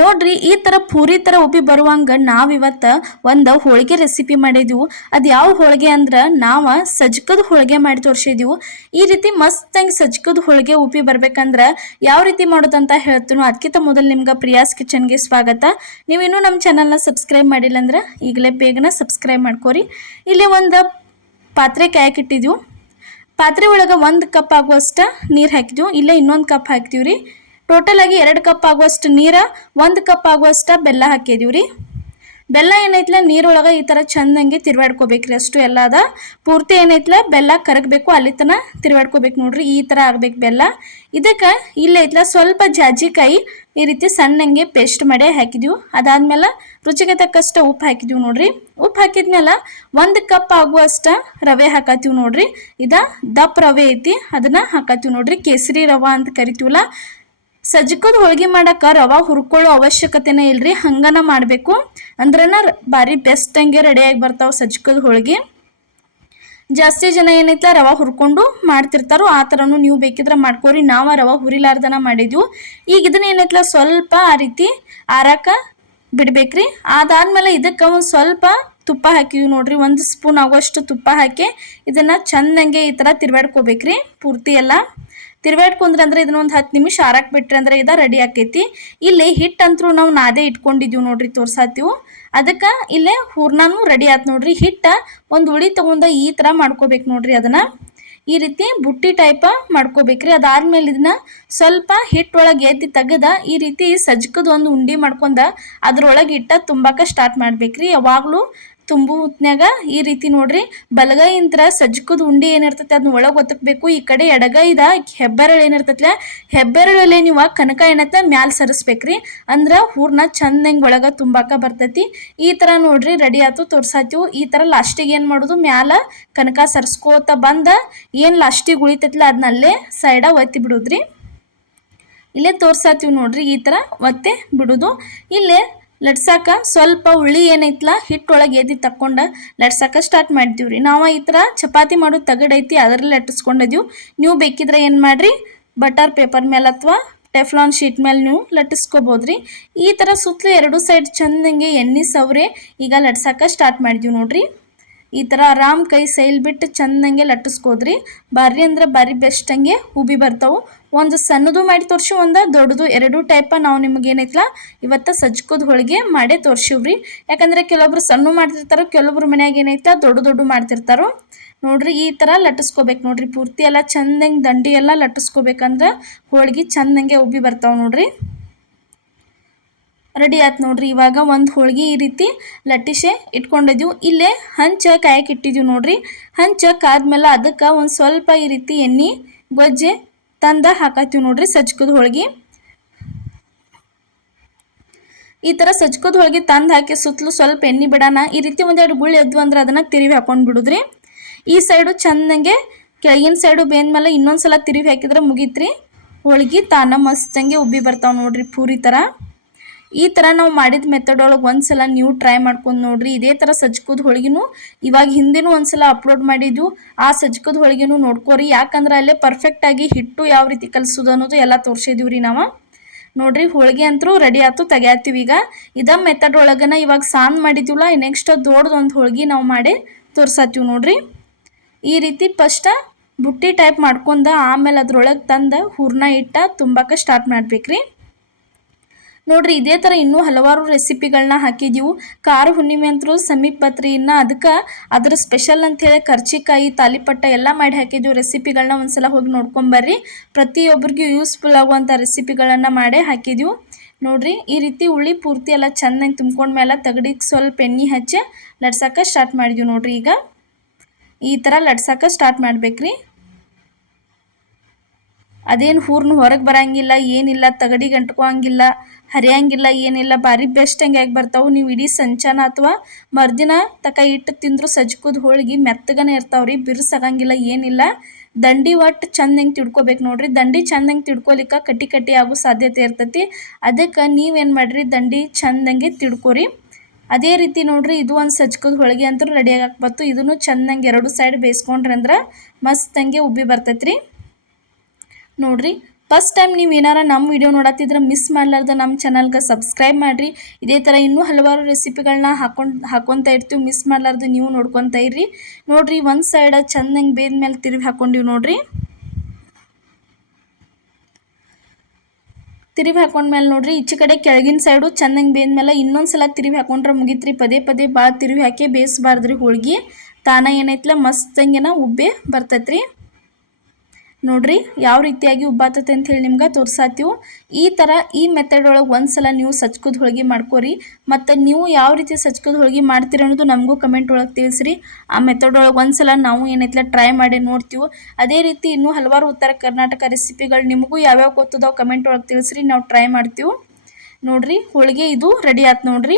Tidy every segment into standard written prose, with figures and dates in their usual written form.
ನೋಡ್ರಿ ಈ ತರ ಪೂರಿ ತರ ಉಬ್ಬಿ ಬರುವಂಗ ನಾವಿವತ್ತ ಒಂದು ಹೋಳಿಗೆ ರೆಸಿಪಿ ಮಾಡಿದ್ವು. ಅದು ಯಾವ ಹೋಳಿಗೆ ಅಂದ್ರೆ ನಾವು ಸಜ್ಕದ ಹೋಳಿಗೆ ಮಾಡಿ ತೋರಿಸಿದ್ವು. ಈ ರೀತಿ ಮಸ್ತಾಗಿ ಸಜ್ಕದ ಹೋಳಿಗೆ ಉಬ್ಬಿ ಬರ್ಬೇಕಂದ್ರೆ ಯಾವ ರೀತಿ ಮಾಡೋದಂತ ಹೇಳ್ತೀನಿ. ಅದಕ್ಕಿಂತ ಮೊದಲು ನಿಮ್ಗೆ ಪ್ರಿಯಾಸ್ ಕಿಚನ್ಗೆ ಸ್ವಾಗತ. ನೀವಿನ್ನೂ ನಮ್ಮ ಚಾನಲ್ನ ಸಬ್ಸ್ಕ್ರೈಬ್ ಮಾಡಿಲ್ಲ ಅಂದ್ರೆ ಈಗಲೇ ಬೇಗನೆ ಸಬ್ಸ್ಕ್ರೈಬ್ ಮಾಡ್ಕೋರಿ. ಇಲ್ಲಿ ಒಂದು ಪಾತ್ರೆ ಕಾಯಕ್ಕಿಟ್ಟಿದ್ವು. ಪಾತ್ರೆ ಒಳಗೆ 1 ಕಪ್ ಆಗುವಷ್ಟ ನೀರು ಹಾಕಿದ್ವು. ಇಲ್ಲೇ ಇನ್ನೊಂದು ಕಪ್ ಹಾಕ್ತೀವಿ ರೀ. ಟೋಟಲ್ ಆಗಿ 2 ಕಪ್ ಆಗುವಷ್ಟು ನೀರು, 1 ಕಪ್ ಆಗುವಷ್ಟ ಬೆಲ್ಲ ಹಾಕಿದೀವಿ ರೀ. ಬೆಲ್ಲ ಏನೈತ್ಲ ನೀರೊಳಗೆ ಈ ಥರ ಚಂದಂಗೆ ತಿರ್ವಾಡ್ಕೋಬೇಕ್ರಿ. ಅಷ್ಟು ಎಲ್ಲ ಅದ ಪೂರ್ತಿ ಏನೈತ್ಲ ಬೆಲ್ಲ ಕರಗಬೇಕು, ಅಲ್ಲಿ ತನ ತಿರ್ವಾಡ್ಕೋಬೇಕು ನೋಡ್ರಿ. ಈ ಥರ ಆಗ್ಬೇಕು ಬೆಲ್ಲ. ಇದಕ್ಕೆ ಇಲ್ಲೈತ್ಲ ಸ್ವಲ್ಪ ಜಾಜಿಕಾಯಿ ಈ ರೀತಿ ಸಣ್ಣಂಗೆ ಪೇಸ್ಟ್ ಮಾಡಿ ಹಾಕಿದ್ವಿ. ಅದಾದ್ಮೇಲೆ ರುಚಿಗೆ ತಕ್ಕಷ್ಟ ಉಪ್ಪು ಹಾಕಿದ್ವಿ ನೋಡ್ರಿ. ಉಪ್ಪು ಹಾಕಿದ್ಮೇಲೆ 1 ಕಪ್ ಆಗುವಷ್ಟ ರವೆ ಹಾಕತ್ತೀವಿ ನೋಡ್ರಿ. ಇದ ದಪ್ಪ ರವೆ ಐತಿ, ಅದನ್ನ ಹಾಕತ್ತೀವಿ ನೋಡ್ರಿ. ಕೇಸರಿ ರವೆ ಅಂತ ಕರಿತೀವಲ್ಲ. ಸಜ್ಕದ ಹೋಳಿಗೆ ಮಾಡಕ್ಕೆ ರವೆ ಹುರ್ಕೊಳ್ಳೋ ಅವಶ್ಯಕತೆನೇ ಇಲ್ರಿ, ಹಂಗನ ಮಾಡಬೇಕು ಅಂದ್ರನ ಭಾರಿ ಬೆಸ್ಟ್ ಹಂಗೆ ರೆಡಿಯಾಗಿ ಬರ್ತಾವೆ ಸಜ್ಕದ ಹೋಳಿಗೆ. ಜಾಸ್ತಿ ಜನ ಏನೈತ್ಲ ರವೆ ಹುರ್ಕೊಂಡು ಮಾಡ್ತಿರ್ತಾರೋ ಆ ಥರನೂ ನೀವು ಬೇಕಿದ್ರೆ ಮಾಡ್ಕೋರಿ. ನಾವು ರವೆ ಹುರಿಲಾರ್ದನ ಮಾಡಿದ್ವು. ಈಗ ಇದನ್ನ ಏನೈತ್ಲ ಸ್ವಲ್ಪ ಆ ರೀತಿ ಆರಾಕ ಬಿಡ್ಬೇಕ್ರಿ. ಅದಾದ್ಮೇಲೆ ಇದಕ್ಕೆ ಒಂದು ಸ್ವಲ್ಪ ತುಪ್ಪ ಹಾಕಿದ್ವಿ ನೋಡ್ರಿ. 1 ಸ್ಪೂನ್ ಆಗುವಷ್ಟು ತುಪ್ಪ ಹಾಕಿ ಇದನ್ನ ಚಂದಂಗೆ ಈ ಥರ ತಿರ್ವಾಡ್ಕೋಬೇಕ್ರಿ. ಪೂರ್ತಿ ಎಲ್ಲ ತಿರ್ವಾಡ್ಕೊಂಡ್ರೆ ಅಂದ್ರೆ ಇದನ್ನ ಒಂದು 10 ನಿಮಿಷ ಆರಾಕ್ ಬಿಟ್ರಿ ಅಂದ್ರೆ ಇದ ರೆಡಿ ಆಕೈತಿ. ಇಲ್ಲಿ ಹಿಟ್ಟಂತರೂ ನಾವು ನಾದೇ ಇಟ್ಕೊಂಡಿದ್ದೀವಿ ನೋಡ್ರಿ, ತೋರ್ಸಾತೀವಿ. ಅದಕ್ಕೆ ಇಲ್ಲೇ ಹೂರ್ಣನೂ ರೆಡಿ ಆಯ್ತು ನೋಡ್ರಿ. ಹಿಟ್ಟ ಒಂದು ಉಳಿ ತಗೊಂಡ ಈ ಥರ ಮಾಡ್ಕೋಬೇಕು ನೋಡ್ರಿ. ಅದನ್ನ ಈ ರೀತಿ ಬುಟ್ಟಿ ಟೈಪ ಮಾಡ್ಕೋಬೇಕ್ರಿ. ಅದಾದ್ಮೇಲೆ ಇದನ್ನ ಸ್ವಲ್ಪ ಹಿಟ್ಟೊಳಗೆ ಎತ್ತಿ ತೆಗೆದ ಈ ರೀತಿ ಸಜ್ಕದ ಒಂದು ಉಂಡಿ ಮಾಡ್ಕೊಂಡ ಅದ್ರೊಳಗೆ ಇಟ್ಟ ತುಂಬಾಕ ಸ್ಟಾರ್ಟ್ ಮಾಡ್ಬೇಕ್ರಿ. ಯಾವಾಗಲೂ ತುಂಬು ಹೊತ್ನ್ಯಾಗ ಈ ರೀತಿ ನೋಡ್ರಿ ಬಲಗೈಯಿಂದ ಸಜ್ಕದ ಉಂಡಿ ಏನಿರ್ತೈತಿ ಅದನ್ನ ಒಳಗೆ ಒತ್ತಕ್ಬೇಕು. ಈ ಕಡೆ ಎಡಗೈದ ಹೆಬ್ಬೆರಳು ಏನಿರ್ತೈತಿಲ್ಲ, ಹೆಬ್ಬೆರಳಲ್ಲಿ ನೀವು ಕನಕ ಏನೈತೆ ಮ್ಯಾಲ ಸರಿಸ್ಬೇಕ್ರಿ. ಅಂದ್ರೆ ಹೂರ್ಣ ಚಂದಂಗೆ ಒಳಗೆ ತುಂಬಾಕ ಬರ್ತೈತಿ. ಈ ಥರ ನೋಡ್ರಿ ರೆಡಿ ಆಯ್ತು, ತೋರ್ಸಾತೀವಿ. ಈ ಥರ ಲಾಸ್ಟಿಗೆ ಏನು ಮಾಡೋದು, ಮ್ಯಾಲ ಕನಕ ಸರಿಸ್ಕೋತ ಬಂದ ಏನು ಲಾಸ್ಟಿಗೆ ಉಳಿತೈತಿಲ್ಲ ಅದನ್ನಲ್ಲೇ ಸೈಡ ಒತ್ತಿ ಬಿಡೋದ್ರಿ. ಇಲ್ಲೇ ತೋರ್ಸಾತೀವಿ ನೋಡ್ರಿ, ಈ ಥರ ಒತ್ತೆ ಬಿಡೋದು. ಇಲ್ಲೇ ಲಟ್ಸಾಕ ಸ್ವಲ್ಪ ಉಳ್ಳಿ ಏನೈತ್ಲ ಹಿಟ್ಟೊಳಗೆ ಎದಿ ತಕ್ಕೊಂಡ ಲಟ್ಸಾಕ ಸ್ಟಾರ್ಟ್ ಮಾಡ್ತೀವ್ರಿ. ನಾವು ಈ ಥರ ಚಪಾತಿ ಮಾಡೋ ತಗಡೈತಿ ಅದರಲ್ಲಿ ಲಟ್ಟಿಸ್ಕೊಂಡಿದ್ದೀವಿ. ನೀವು ಬೇಕಿದ್ರೆ ಏನು ಮಾಡ್ರಿ, ಬಟರ್ ಪೇಪರ್ ಮೇಲೆ ಅಥವಾ ಟೆಫ್ಲಾನ್ ಶೀಟ್ ಮೇಲೆ ನೀವು ಲಟ್ಟಿಸ್ಕೋಬೋದ್ರಿ. ಈ ಥರ ಸುತ್ತಲೂ 2 ಸೈಡ್ ಚಂದಂಗೆ ಎಣ್ಣೆ ಸವರೆ ಈಗ ಲಟ್ಸಾಕ ಸ್ಟಾರ್ಟ್ ಮಾಡಿದೀವಿ ನೋಡ್ರಿ. ಈ ಥರ ಆರಾಮ್ ಕೈ ಸೈಲ್ ಬಿಟ್ಟು ಚಂದಂಗೆ ಲಟ್ಟಿಸ್ಕೋದ್ರಿ. ಬಾರಿ ಅಂದ್ರೆ ಬಾರಿ ಬೆಸ್ಟ್ ಹಂಗೆ ಉಬ್ಬಿ ಬರ್ತಾವೆ. ಒಂದು ಸಣ್ಣದು ಮಾಡಿ ತೋರಿಸಿ, ಒಂದು ದೊಡ್ಡದು, 2 ಟೈಪ ನಾವು ನಿಮ್ಗೆ ಏನೈತ್ಲ ಇವತ್ತು ಸಜ್ಕದ ಹೋಳಿಗೆ ಮಾಡೇ ತೋರಿಸಿವ್ರಿ. ಯಾಕಂದರೆ ಕೆಲವೊಬ್ರು ಸಣ್ಣ ಮಾಡ್ತಿರ್ತಾರೋ, ಕೆಲವೊಬ್ರು ಮನ್ಯಾಗ ಏನೈತೆ ದೊಡ್ಡ ಮಾಡ್ತಿರ್ತಾರೋ ನೋಡ್ರಿ. ಈ ಥರ ಲಟ್ಟಿಸ್ಕೋಬೇಕು ನೋಡ್ರಿ. ಪೂರ್ತಿ ಎಲ್ಲ ಚಂದಂಗೆ ದಂಡಿ ಎಲ್ಲ ಲಟ್ಟಿಸ್ಕೋಬೇಕಂದ್ರೆ ಹೋಳಿಗೆ ಚಂದಂಗೆ ಉಬ್ಬಿ ಬರ್ತಾವೆ ನೋಡ್ರಿ. ರೆಡಿ ಆಯ್ತು ನೋಡ್ರಿ. ಇವಾಗ ಒಂದು ಹೋಳಿಗೆ ಈ ರೀತಿ ಲಟ್ಟಿಸೆ ಇಟ್ಕೊಂಡಿದ್ದೀವಿ. ಇಲ್ಲೇ ಹಂಚ ಕಾಯಕ್ಕೆ ಇಟ್ಟಿದ್ದೀವಿ ನೋಡ್ರಿ. ಹಂಚ ಕಾದ್ಮೇಲೆ ಅದಕ್ಕೆ ಒಂದು ಸ್ವಲ್ಪ ಈ ರೀತಿ ಎಣ್ಣೆ ಗೊಜ್ಜೆ ತಂದ ಹಾಕತ್ತೀವಿ ನೋಡ್ರಿ ಸಜ್ಕದ ಹೋಳಿಗೆ. ಈ ಥರ ಸಜ್ಕದ ಹೋಳಿಗೆ ತಂದು ಹಾಕಿ ಸುತ್ತಲೂ ಸ್ವಲ್ಪ ಎಣ್ಣೆ ಬಿಡೋಣ. ಈ ರೀತಿ 1-2 ಗುಳ್ಳಿ ಎದ್ವು ಅಂದ್ರೆ ಅದನ್ನು ತಿರುವಿ ಹಾಕೊಂಡು ಬಿಡುದ್ರಿ. ಈ ಸೈಡು ಚಂದಂಗೆ ಕೆಳಗಿನ ಸೈಡು ಬೇಂದ್ಮೇಲೆ ಇನ್ನೊಂದು ಸಲ ತಿರುವಿ ಹಾಕಿದ್ರೆ ಮುಗೀತ್ರಿ. ಹೋಳಿಗೆ ತಾನ ಮಸ್ತಂಗೆ ಉಬ್ಬಿ ಬರ್ತಾವೆ ನೋಡ್ರಿ ಪೂರಿ ಥರ. ಈ ಥರ ನಾವು ಮಾಡಿದ ಮೆಥಡ್ ಒಳಗೆ ಒಂದ್ಸಲ ನೀವು ಟ್ರೈ ಮಾಡ್ಕೊಂಡು ನೋಡ್ರಿ. ಇದೇ ಥರ ಸಜ್ಕದ ಹೋಳಿಗೆನೂ ಇವಾಗ ಹಿಂದಿನೂ ಒಂದ್ಸಲ ಅಪ್ಲೋಡ್ ಮಾಡಿದ್ದು, ಆ ಸಜ್ಕದ ಹೋಳಿಗೆನೂ ನೋಡ್ಕೋರಿ. ಯಾಕಂದ್ರೆ ಅಲ್ಲೇ ಪರ್ಫೆಕ್ಟಾಗಿ ಹಿಟ್ಟು ಯಾವ ರೀತಿ ಕಲಿಸೋದು ಅನ್ನೋದು ಎಲ್ಲ ತೋರಿಸಿದೀವಿ ರೀ ನಾವು. ನೋಡ್ರಿ ಹೋಳಿಗೆ ಅಂತೂ ರೆಡಿ ಆಯ್ತು, ತೆಗ್ಯಾತೀವಿ. ಈಗ ಇದ ಮೆಥಡ್ ಒಳಗನ ಇವಾಗ ಸಾನ್ ಮಾಡಿದ್ದೀವಲ್ಲ, ನೆಕ್ಸ್ಟ್ ದೊಡ್ಡದೊಂದು ಹೋಳಿಗೆ ನಾವು ಮಾಡಿ ತೋರ್ಸಾತೀವಿ ನೋಡ್ರಿ. ಈ ರೀತಿ ಫಸ್ಟ ಬುಟ್ಟಿ ಟೈಪ್ ಮಾಡ್ಕೊಂಡ ಆಮೇಲೆ ಅದ್ರೊಳಗೆ ತಂದು ಹೂರ್ಣ ಇಟ್ಟ ತುಂಬಾಕ ಸ್ಟಾರ್ಟ್ ಮಾಡ್ಬೇಕ್ರಿ. ನೋಡ್ರಿ ಇದೇ ಥರ ಇನ್ನೂ ಹಲವಾರು ರೆಸಿಪಿಗಳನ್ನ ಹಾಕಿದ್ದೀವಿ. ಖಾರ ಹುಣ್ಣಿಮೆ ಅಂತರೂ ಸಮೀಪ ಬತ್ರಿ. ಇನ್ನು ಅದಕ್ಕೆ ಅದ್ರ ಸ್ಪೆಷಲ್ ಅಂಥೇಳಿ ಕರ್ಚಿಕಾಯಿ, ತಾಲಿಪಟ್ಟ ಎಲ್ಲ ಮಾಡಿ ಹಾಕಿದ್ದೀವಿ. ರೆಸಿಪಿಗಳನ್ನ ಒಂದ್ಸಲ ಹೋಗಿ ನೋಡ್ಕೊಂಬರ್ರಿ. ಪ್ರತಿಯೊಬ್ಬರಿಗೂ ಯೂಸ್ಫುಲ್ ಆಗುವಂಥ ರೆಸಿಪಿಗಳನ್ನು ಮಾಡೇ ಹಾಕಿದ್ದೀವಿ ನೋಡ್ರಿ. ಈ ರೀತಿ ಉಳ್ಳಿ ಪೂರ್ತಿ ಎಲ್ಲ ಚೆನ್ನಾಗಿ ತುಂಬ್ಕೊಂಡ್ಮೇಲೆ ತಗಡಿಗೆ ಸ್ವಲ್ಪ ಎಣ್ಣೆ ಹಚ್ಚಿ ಲಟ್ಸಕ್ಕೆ ಸ್ಟಾರ್ಟ್ ಮಾಡಿದ್ದೀವಿ ನೋಡ್ರಿ. ಈಗ ಈ ಥರ ಲಟ್ಸಕ್ಕೆ ಸ್ಟಾರ್ಟ್ ಮಾಡ್ಬೇಕ್ರಿ. ಅದೇನು ಹೂರ್ನು ಹೊರಗೆ ಬರಂಗಿಲ್ಲ, ಏನಿಲ್ಲ, ತಗಡಿಗೆ ಅಂಟ್ಕೋಂಗಿಲ್ಲ, ಹರಿಯಂಗಿಲ್ಲ, ಏನಿಲ್ಲ. ಭಾರಿ ಬೆಸ್ಟ್ ಹಂಗೆ ಆಗಿ ಬರ್ತಾವೆ. ನೀವು ಇಡೀ ಸಂಚಾನ ಅಥವಾ ಮರ್ದಿನ ತಕ ಇಟ್ಟು ತಿಂದರೂ ಸಜ್ಕದ ಹೋಳಿಗೆ ಮೆತ್ತಗನೇ ಇರ್ತಾವ್ರಿ, ಬಿರ್ಸಾಗಂಗಿಲ್ಲ, ಏನಿಲ್ಲ. ದಂಡಿ ಒಟ್ಟು ಚಂದಂಗೆ ತಿಡ್ಕೋಬೇಕು ನೋಡ್ರಿ. ದಂಡಿ ಚಂದಂಗೆ ತಿಡ್ಕೊಲಿಕ್ಕೆ ಕಟ್ಟಿ ಆಗೋ ಸಾಧ್ಯತೆ ಇರ್ತೈತಿ. ಅದಕ್ಕೆ ನೀವೇನು ಮಾಡಿರಿ, ದಂಡಿ ಚಂದಂಗೆ ತಿಡ್ಕೊರಿ. ಅದೇ ರೀತಿ ನೋಡ್ರಿ ಇದು ಒಂದು ಸಜ್ಕದ ಹೋಳಿಗೆ ಅಂತೂ ರೆಡಿಯಾಗಿ ಹಾಕ್ಬತ್ತು. ಇದನ್ನು ಚಂದಂಗೆ 2 ಸೈಡ್ ಬೇಯಿಸ್ಕೊಂಡ್ರಿ ಅಂದ್ರೆ ಮಸ್ತಂಗೆ ಉಬ್ಬಿ ಬರ್ತೈತ್ರಿ ನೋಡ್ರಿ. ಫಸ್ಟ್ ಟೈಮ್ ನೀವು ಏನಾರ ನಮ್ಮ ವಿಡಿಯೋ ನೋಡತ್ತಿದ್ರೆ ಮಿಸ್ ಮಾಡ್ಲಾರ್ದ ನಮ್ಮ ಚಾನಲ್ಗೆ ಸಬ್ಸ್ಕ್ರೈಬ್ ಮಾಡಿರಿ. ಇದೇ ಥರ ಇನ್ನೂ ಹಲವಾರು ರೆಸಿಪಿಗಳನ್ನ ಹಾಕೊತಾ ಇರ್ತೀವಿ. ಮಿಸ್ ಮಾಡ್ಲಾರ್ದು ನೀವು ನೋಡ್ಕೊತಾ ಇರ್ರಿ. ನೋಡಿರಿ, ಒಂದು ಸೈಡ್ ಚೆಂದಂಗೆ ಬೇದ ಮೇಲೆ ತಿರುವಿ ಹಾಕ್ಕೊಂಡಿವಿ ನೋಡಿರಿ. ತಿರುವಿ ಹಾಕೊಂಡ್ಮೇಲೆ ನೋಡಿರಿ, ಈಚೆ ಕಡೆ ಕೆಳಗಿನ ಸೈಡು ಚೆಂದಂಗೆ ಬೇದ್ಮೇಲೆ ಇನ್ನೊಂದು ಸಲ ತಿರುವಿ ಹಾಕೊಂಡ್ರೆ ಮುಗಿತ್ರಿ. ಪದೇ ಪದೇ ಭಾಳ ತಿರುವಿ ಹಾಕಿ ಬೇಯಿಸ್ಬಾರ್ದ್ರಿ. ಹೋಳ್ಗೆ ತಾನ ಏನೈತಲ್ಲ ಮಸ್ತಂಗೆನ ಉಬ್ಬೆ ಬರ್ತೈತ್ರಿ. ನೋಡ್ರಿ ಯಾವ ರೀತಿಯಾಗಿ ಉಬ್ಬಾತೈತೆ ಅಂತ ಹೇಳಿ ನಿಮ್ಗೆ ತೋರ್ಸಾತೀವಿ. ಈ ಥರ ಈ ಮೆಥಡ್ ಒಳಗೆ ಒಂದ್ಸಲ ನೀವು ಸಜ್ಕದ ಹೋಳ್ಗೆ ಮಾಡ್ಕೋರಿ. ಮತ್ತು ನೀವು ಯಾವ ರೀತಿ ಸಜ್ಕದ ಹೋಳ್ಗೆ ಮಾಡ್ತೀರಿ ಅನ್ನೋದು ನಮಗೂ ಕಮೆಂಟ್ ಒಳಗೆ ತಿಳಿಸ್ರಿ. ಆ ಮೆಥಡ್ ಒಳಗೆ ಒಂದ್ಸಲ ನಾವು ಏನೈತಲ್ಲ ಟ್ರೈ ಮಾಡಿ ನೋಡ್ತೀವಿ. ಅದೇ ರೀತಿ ಇನ್ನೂ ಹಲವಾರು ಉತ್ತರ ಕರ್ನಾಟಕ ರೆಸಿಪಿಗಳು ನಿಮಗೂ ಯಾವ್ಯಾವ ಗೊತ್ತದಾವ ಕಮೆಂಟ್ ಒಳಗೆ ತಿಳಿಸ್ರಿ, ನಾವು ಟ್ರೈ ಮಾಡ್ತೀವಿ. ನೋಡ್ರಿ ಹೋಳಿಗೆ ಇದು ರೆಡಿ ಆಯ್ತು ನೋಡ್ರಿ.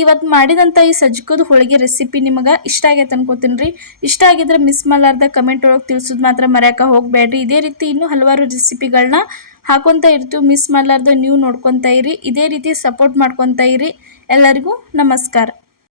ಇವತ್ತು ಮಾಡಿದಂಥ ಈ ಸಜ್ಕದ ಹೋಳಿಗೆ ರೆಸಿಪಿ ನಿಮಗೆ ಇಷ್ಟ ಆಗೈತೆ ಅನ್ಕೋತೀನಿ ರೀ. ಇಷ್ಟ ಆಗಿದ್ರೆ ಮಿಸ್ ಮಾಡಲಾರ್ದ ಕಮೆಂಟ್ ಒಳಗೆ ತಿಳಿಸೋದು ಮಾತ್ರ ಮರೆಯೋಕೆ ಹೋಗಬೇಡ್ರಿ. ಇದೇ ರೀತಿ ಇನ್ನೂ ಹಲವಾರು ರೆಸಿಪಿಗಳನ್ನ ಹಾಕೊತಾ ಇರ್ತೀವಿ. ಮಿಸ್ ಮಾಡಲಾರ್ದ ನೀವು ನೋಡ್ಕೊತಾ ಇರಿ. ಇದೇ ರೀತಿ ಸಪೋರ್ಟ್ ಮಾಡ್ಕೊತಾ ಇರಿ. ಎಲ್ಲರಿಗೂ ನಮಸ್ಕಾರ.